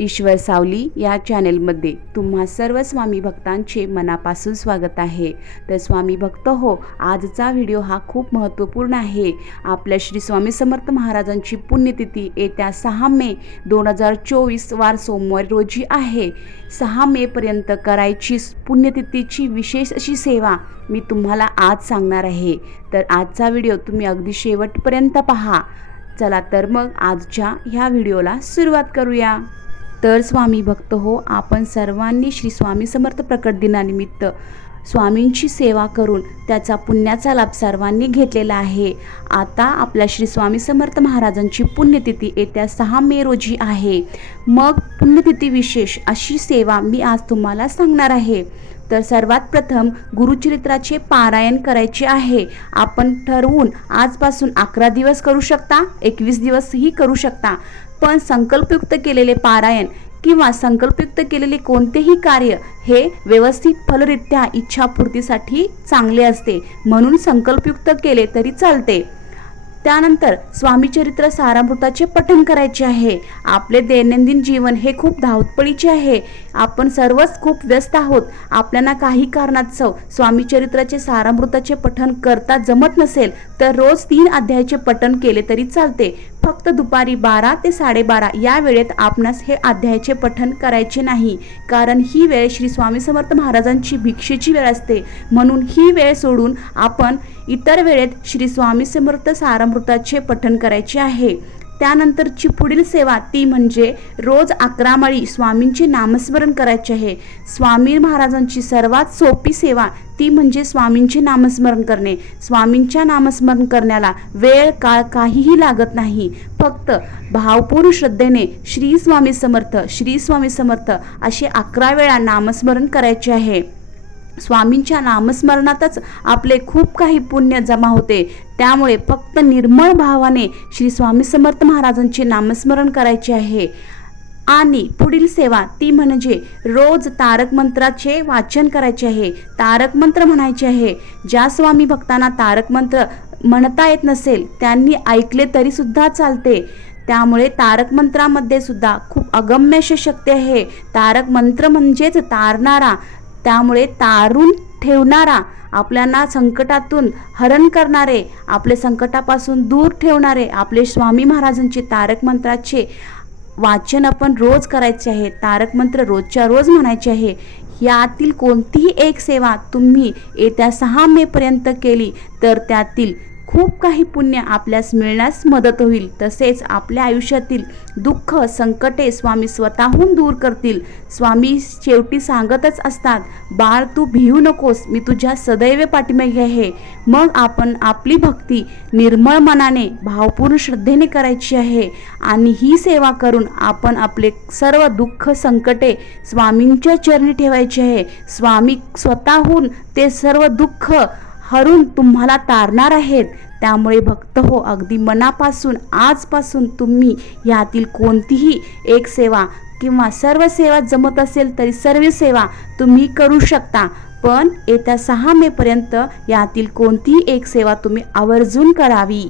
ईश्वर सावली या चॅनेलमध्ये तुम्हा सर्व स्वामी भक्तांचे मनापासून स्वागत आहे. तर स्वामी भक्त हो आजचा व्हिडिओ हा खूप महत्त्वपूर्ण आहे. आपल्या श्री स्वामी समर्थ महाराजांची पुण्यतिथी येत्या सहा मे दोन हजार चोवीस वार सोमवार रोजी आहे. सहा मेपर्यंत करायची पुण्यतिथीची विशेष अशी सेवा मी तुम्हाला आज सांगणार आहे. तर आजचा व्हिडिओ तुम्ही अगदी शेवटपर्यंत पहा. चला तर मग आजच्या ह्या व्हिडिओला सुरुवात करूया. तर स्वामी भक्त हो आपण सर्वांनी श्री स्वामी समर्थ प्रकट दिनानिमित्त स्वामींची सेवा करून त्याचा पुण्याचा लाभ सर्वांनी घेतलेला आहे. आता आपल्या श्री स्वामी समर्थ महाराजांची पुण्यतिथी येत्या सहा मे रोजी आहे. मग पुण्यतिथी विशेष अशी सेवा मी आज तुम्हाला सांगणार आहे. तर सर्वात प्रथम गुरुचरित्राचे पारायण करायचे आहे. आपण ठरवून आजपासून अकरा दिवस करू शकता एकवीस दिवसही करू शकता. पण संकल्पयुक्त केलेले पारायण किंवा संकल्पयुक्त केलेले कोणतेही कार्य हे व्यवस्थित फलरित्या इच्छापूर्तीसाठी चांगले असते. म्हणून संकल्पयुक्त केले तरी चालते. त्यानंतर स्वामी चरित्र सारामृताचे पठण करायचे आहे. आपले दैनंदिन जीवन हे खूप धावपळीचे आहे. आपण सर्वच खूप व्यस्त आहोत. आपल्याला काही कारणास्तव स्वामी चरित्राचे सारामृताचे पठण करता जमत नसेल तर रोज तीन अध्यायाचे पठण केले तरी चालते. फक्त दुपारी बारा ते साडेबारा या वेळेत आपणास हे अध्यायाचे पठण करायचे नाही. कारण ही वेळ श्री स्वामी समर्थ महाराजांची भिक्षेची वेळ असते. म्हणून ही वेळ सोडून आपण इतर वेळेत श्री स्वामी समर्थ सारामृताचे पठण करायचे आहे. त्यानंतरची पुढील सेवा ती म्हणजे रोज अकरा माळी स्वामींचे नामस्मरण करायचे आहे. स्वामी महाराजांची सर्वात सोपी सेवा ती म्हणजे स्वामींचे नामस्मरण करणे. स्वामींच्या नामस्मरण करण्याला वेळ काळ काहीही लागत नाही. फक्त भावपूर्ण श्रद्धेने श्री स्वामी समर्थ श्री स्वामी समर्थ असे अकरा वेळा नामस्मरण करायचे आहे. स्वामींच्या नामस्मरणातच आपले खूप काही पुण्य जमा होते. त्यामुळे फक्त निर्मळ भावाने श्री स्वामी समर्थ महाराजांचे नामस्मरण करायचे आहे. आणि पुढील सेवा ती म्हणजे रोज तारक मंत्राचे वाचन करायचे आहे. तारक मंत्र म्हणायचे आहे. ज्या स्वामी भक्तांना तारक मंत्र म्हणता येत नसेल त्यांनी ऐकले तरी सुद्धा चालते. त्यामुळे तारक मंत्रामध्ये सुद्धा खूप अगम्य अशी शक्ती आहे. तारक मंत्र म्हणजेच तारणारा. त्यामुळे तारून ठेवणारा आपल्याला संकटातून हरण करणारे आपले संकटापासून दूर ठेवणारे आपले स्वामी महाराजांचे तारक मंत्राचे वाचन आपण रोज करायचे आहे तारक मंत्र रोजच्या रोज म्हणायचे आहे यातील कोणतीही एक सेवा तुम्ही येत्या सहा मेपर्यंत केली तर त्यातील खूप काही पुण्य आपल्यास मिळण्यास मदत होईल. तसेच आपल्या आयुष्यातील दुःख संकटे स्वामी स्वतःहून दूर करतील. स्वामी शेवटी सांगतच असतात बाळ तू भिवू नकोस. मी तुझ्या सदैव पाठीमागे आहे. मग आपण आपली भक्ती निर्मळ मनाने भावपूर्ण श्रद्धेने करायची आहे आणि ही सेवा करून आपण आपले सर्व दुःख संकटे स्वामींच्या चरणी ठेवायचे आहे. स्वामी स्वतःहून ते सर्व दुःख हरून तुम्हाला तारणार आहेत. त्यामुळे भक्त हो अगदी मनापासून आजपासून तुम्ही यातील कोणतीही एक सेवा किंवा सर्व सेवा जमत असेल तरी सर्व सेवा तुम्ही करू शकता. पण येत्या सहा मेपर्यंत यातील कोणतीही एक सेवा तुम्ही आवर्जून करावी.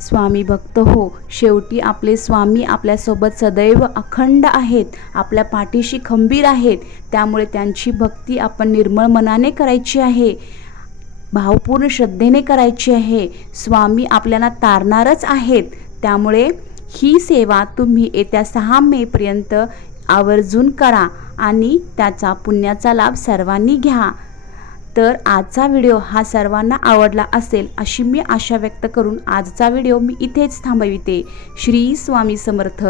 स्वामी भक्त हो शेवटी आपले स्वामी आपल्यासोबत सदैव अखंड आहेत. आपल्या पाठीशी खंबीर आहेत. त्यामुळे त्यांची भक्ती आपण निर्मळ मनाने करायची आहे. भावपूर्ण श्रद्धेने करायची आहे. स्वामी आपल्याला तारणारच आहेत. त्यामुळे ही सेवा तुम्ही येत्या सहा मेपर्यंत आवर्जून करा आणि त्याचा पुण्याचा लाभ सर्वांनी घ्या. तर आजचा व्हिडिओ हा सर्वांना आवडला असेल अशी मी आशा व्यक्त करून आजचा व्हिडिओ मी इथेच थांबविते. श्री स्वामी समर्थ.